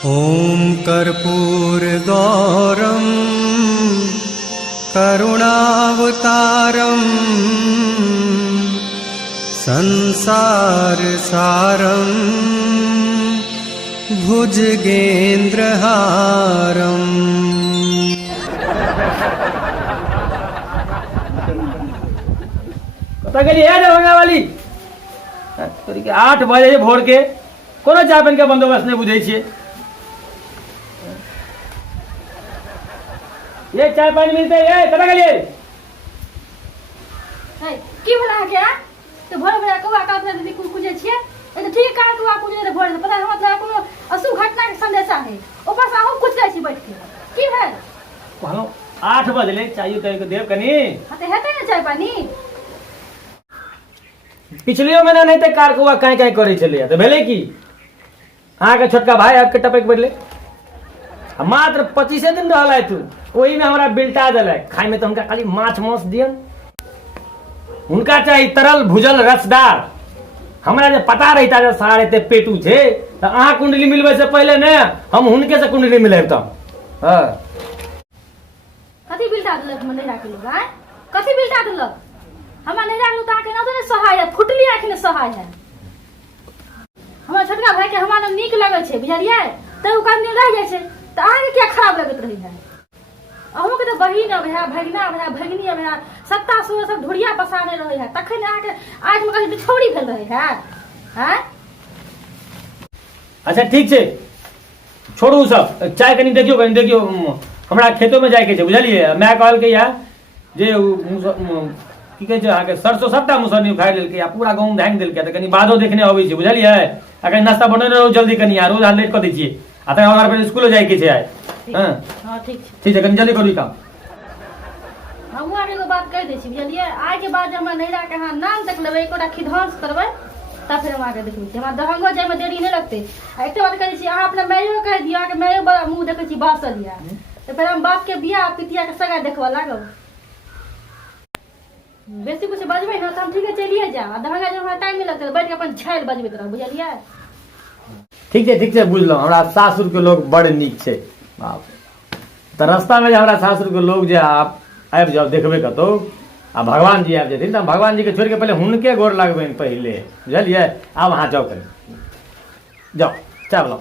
ॐ कर्पूरगौरं करुणावतारं संसारसारं भुजगेन्द्रहारम्। कत गेली है दरभंगा वाली? 8 बजे भोर के कोनो चाय पानी के बंदोबस्त नहीं बुझे छिए। ये चाय पानी मिलते है कत गेलिए? की भला क्या तो भोर भोर कौआ का अपने कुजे छिए। ए तो ठीक का कौआ कुजे रे भोर पता है मतलब कोनो अशुभ घटना के संदेशा है ऊपर से आहू कुछ छी बैठ के की है कहलो 8 बजले चाहिए तो देव कनी हते हेते ना चाय पानी। पिछलियो महीना नहीं थे कार कौआ कहीं कहीं करे चले तो भेले की अहाँ के छोटका भाई आपके टपक बढ़ले मात्र 25 दिन रहला तू वही में हमरा बिल्टा दिल खाए में तो उनका खाली माछ मांस दियन उनका चाहिए तरल भुजल रसदार। हमरा जे पता रहता जे सारे ते पेटू छे तो अहाँ कुंडली मिलवे से पहले ने हम हुनके से कुंडली मिले तो हां कथी बिल्टा दलक मन नहीं राखलो गाय कथी बिल्टा दलक हमरा नहीं राखलो ता के ना तो सहाय है फुटली आंख ने सहाय है। हमरा छोटका भाई के हमरा नीक लगे छे बुझलिए त उ काम नहीं रह जाय छे त आगे क्या खराब लगत रही है। अहू के तो बहिन भैया भगना भैया भगनी भैया सत्ता सुर सब ढुरिया पसाने रहे है तखन आके आज में कहीं बिछौड़ी भेल रहे है हैं। अच्छा ठीक छे छोड़ू सब चाय कनी देखियो हमरा खेतों में जाय के छे बुझलिए। मैं कहल के या जे की कहे छे आके सरसों सबटा मुसरनी उखाड़ लेल के या पूरा गांव धांग देल के त कनी बादो देखने आबै छे बुझलिए। अगर नाश्ता बने रहो जल्दी कनी यार रोज लेट कर दै छिए आ त हमरा पर स्कूल जाय के छे आय। हां ठीक है कनी जल्दी करू काम। हम आगे को बात कह दै छी बुझलिए आज के बाद हमरा नैरा के हां नाम तक लेबै एकोटा खिधांस करबै त फिर हम आगे देखबै हमरा दरभंगा जाय में देरी नहीं लगते। एक बात कह छी अहाँ अपना माइयो कह दिया कि माइयो बड़ा मुंह देखै छी बासल या तो फिर हम बाप के बियाह पितिया के सगा देखवा लागब बेसी कुछ बजबै ना तो हम ठीक है चलिए जा दरभंगा जब हमरा टाइम नहीं लगते बैठ के अपन छाइल बजबैत रह बुझलिए। ठीक है बुझलो हमरा सासुर के लोग बड़ नीक छे बाप त रास्ता में हमरा सासुर के लोग जे आप आबि जाओ देखबे कतो आ भगवान जी आबि जेथिन त भगवान जी के छोड़ के पहले हुनके गोर लागबेन पहले बुझलिए। आब अहाँ जाओ कनी जाओ चाय बनाओ।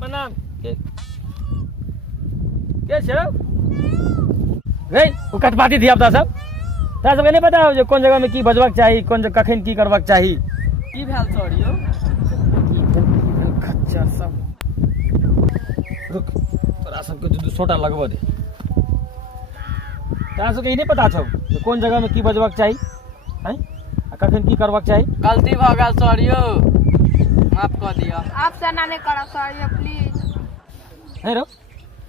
प्रणाम के छे रे वो कटपाती थी आपदा सब तोरा सबके नहीं पता हो जे कौन जगह में की बजबाक चाही कौन जगह कखन की करबाक चाही की भेल सॉरी यो खच्चर सब रुक तोरा सबके दू सोटा लगबो दे तोरा सबके ई नहीं पता छौ जे कौन जगह में की बजबाक चाही हैं आ कखन की करबाक चाही। गलती भ गेल सॉरी यो माफ कर दिया आपसे ना नहीं करा सॉरी प्लीज। है रो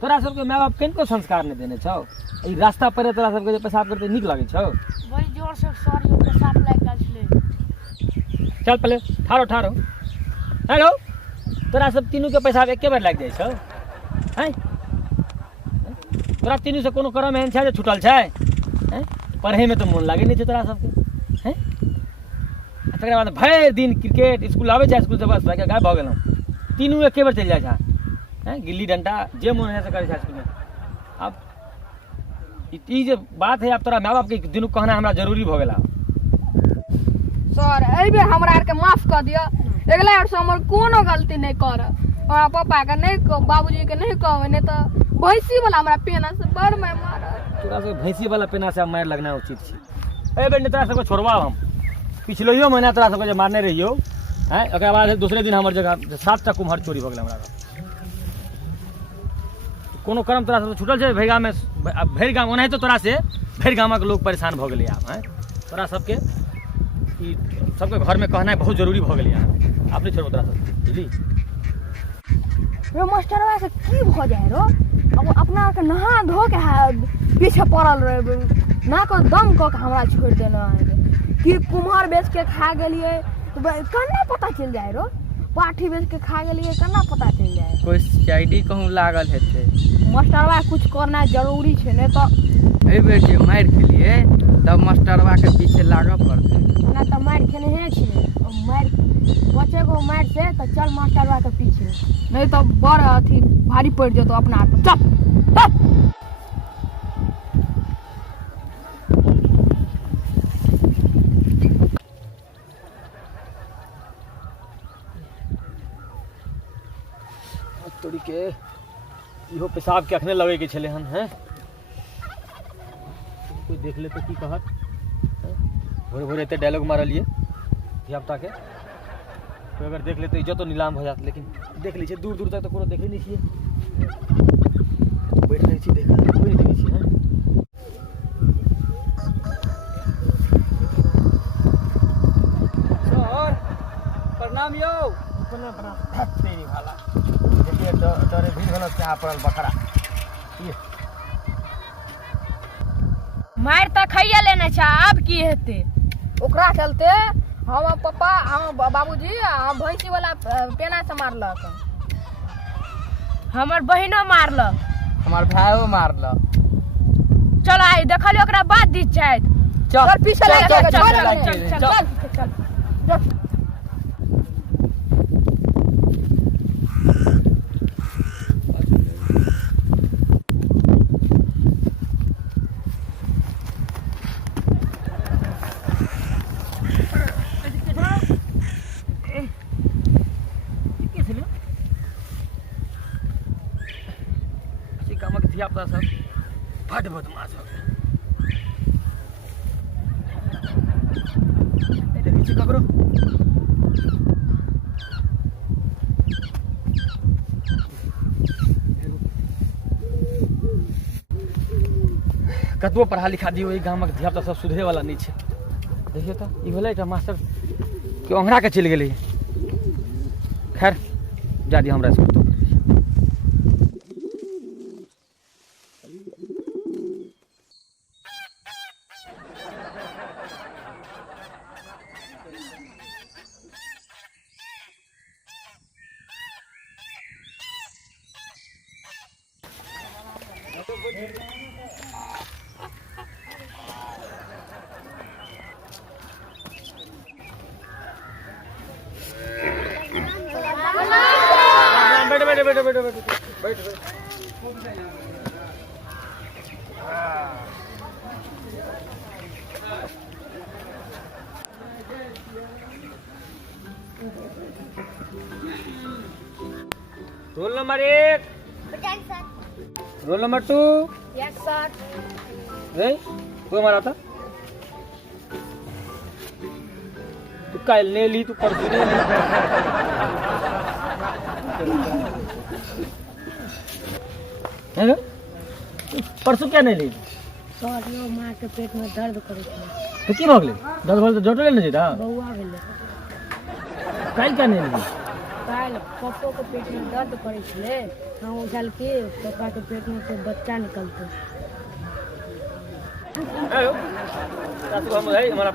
तोरा सबके माय बाप किनको संस्कार नहीं देने छौ ई रास्ता पर तोरा सबके जे पेशाब करते नीक लागे छौ बड़ी जोर से सॉरी पे साफ लाग गेल छले। चल पहले ठारो हेलो तोरा सब तीनों के पेशाब एके बार लाग जाय छौ हैं तोरा तीनों से कोनो करम एहन छै जे छूटल छै हैं पढ़े में तो मन लागे नहीं छै तोरा सबके हैं तकर बाद भरि दिन क्रिकेट स्कूल आवे छै स्कूल से बस भाग गायब भ गेलौ तीनों एके बार चल जाय छै हैं गिल्ली डंडा जे मन है से करे छै स्कूल में। अब ई जे बात है अब तोरा माय बाप के दिनों कहना हमरा जरूरी भ गेला सर एहि बेर हमरा आर के माफ कर दियो अगला बार से हमर कोनो गलती नहीं कर हमरा पापा के नहीं बाबूजी के नहीं कहवे नहीं तो भैंसी वाला हमरा पेना से बड़ मार मार तोरा सब भैंसी वाला पेना से मार लगना उचित छै। ए बेर तोरा सबके छोड़बा हम पिछलो महीना तोरा सबके जे मारने रहियो हैं ओकरा बाद दूसरे दिन हमर जगह 7टा कुम्हर चोरी भ गेल हमरा कोनो कर्म तोरा सब छूटल छै भैगा में भरि गाम ओनाहितो तोरा से भरि गामक लोग परेशान भ गेलै आब हैं तोरा सबके ई सबके घर में कहना बहुत जरूरी भ गेलै यहाँ। आप नहीं छोड़ो तोरा सब बुझली। रे मास्टरवा से की भ जाए रो, अब अपना के नहा धो के पीछे पड़ल रहे, ना को दम क के हमरा छोड़ देना है कि कुम्हार बेच के खा गेलिए तो कन्ना पता चल जाए रो, पाठी बेच के खा गेलिए कन्ना पता चल जाए। कोई सीआईडी कहूँ लागल हेतै। मास्टरवा कुछ करना जरूरी है, नहीं तो एहि बेर जे मारि खेलिए तब मास्टरवा के पीछे लागऽ पड़तै। ना तो मार खेने है छिए, मार बचे को मार से तो चल मास्टरवा के पीछे, नहीं तो बड़ अथी भारी पड़ जतो अपना हाथ। चल तोरी के इहो पेशाब के अखने लगे के छले हन हैं। कोई देख ले तो की कहत, भोरे भोरे एते डायलॉग मारलिए धिया पुता के, कोई अगर देख ले तो इज्जत तो नीलाम हो जात। लेकिन देख ली दूर दूर तक तो कोनो देखे नहीं छिए, बैठ रही छी देख कोई नहीं छी हैं। सर प्रणाम यौ। प्रणाम प्रणाम तेरी भाला देखिए डरे भीड़ भलस के यहाँ पड़ल बकरा। ये मार तो खैया लेना छा, अब की हेते ओकरा चलते हम पापा हम बाबूजी हम भैंसी वाला पेना से मारलक, हमर बहिनो मारलक, हमार भाइयो मारलक। चल आई देखलियो ओकरा बात दी जाए। चल पीछे लग जा, चल चल चल। धिया पुता सब फट बदमाश हो गए। देखी छी ककरो कतबो पढ़ा लिखा दियो, ई गामक धिया पुता सब सुधरे वाला नहीं छे। देखियो तो ई भेलै एकटा मास्टर के ओंघरा के चलि गेलै। खैर जा दियो हमरा से। बैठो बैठो बैठो बैठो बैठो। Roll number 1, roll number 2। Yes sir. कोई मारा था तू कल ने ली, तू परसों ने ली। है परसों क्या नहीं ली? सर यो माँ के पेट में दर्द करे तो की भऽ गेलै? दर्द भऽ तो डॉक्टर ले जेता। बउआ भेले कल क्या नहीं ली? काल पप्पो के पेट में दर्द करे छले, हम उछल के पप्पा के पेट में से बच्चा निकलते। हेलो सासू हम है हमारा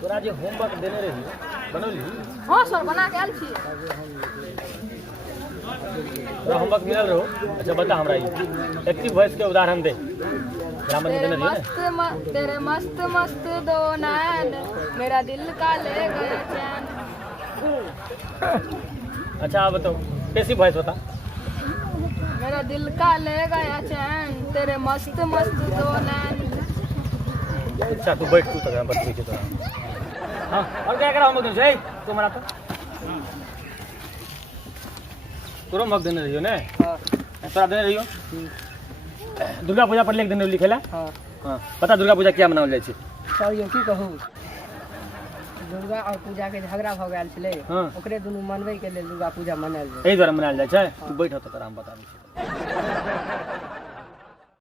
तोरा जे होमवर्क देने रही बनौली? हाँ सर बना के आयल छी। तोरा होमवर्क मिलल रहो? अच्छा बता हमरा ये एक्टिव वॉइस के उदाहरण दे। ग्रामर में देने रही ना? तेरे मस्त मस्त दो नैन मेरा दिल का ले गए चैन। अच्छा आप बताओ कैसी वॉइस बता। मेरा दिल का ले गया चैन तेरे मस्त मस्त दो नैन। अच्छा तू बैठ, तू तो बस पीछे तो। हाँ और क्या करा होमवर्क से तुम्हारा तो तोरो होमवर्क देने रहियो ने? हाँ तोरा देने रहियो दुर्गा पूजा पर लिख देने लिखेला। हाँ हाँ पता दुर्गा पूजा क्या मनाओल जाइ छै? सर यो की कहूँ, दुर्गा और पूजा के झगड़ा भ गेल छलै, हाँ ओकरे दुनू मनबै के लेल दुर्गा पूजा मनायल जाय। एहि दुआरे मनायल जाइ छै। तू बैठ तो तोरा हम बता दै छी।